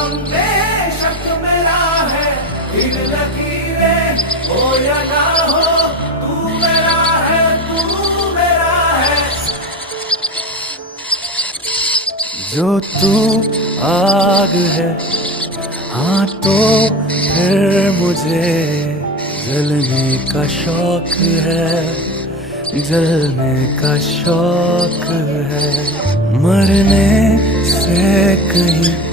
नाम बेशक मेरा है, इन लकीरें हो या ना हो, तू मेरा है, तू मेरा है। जो तू आग है, हाँ तो फिर मुझे जलने का शौक है, जलने का शौक है, मरने से कहीं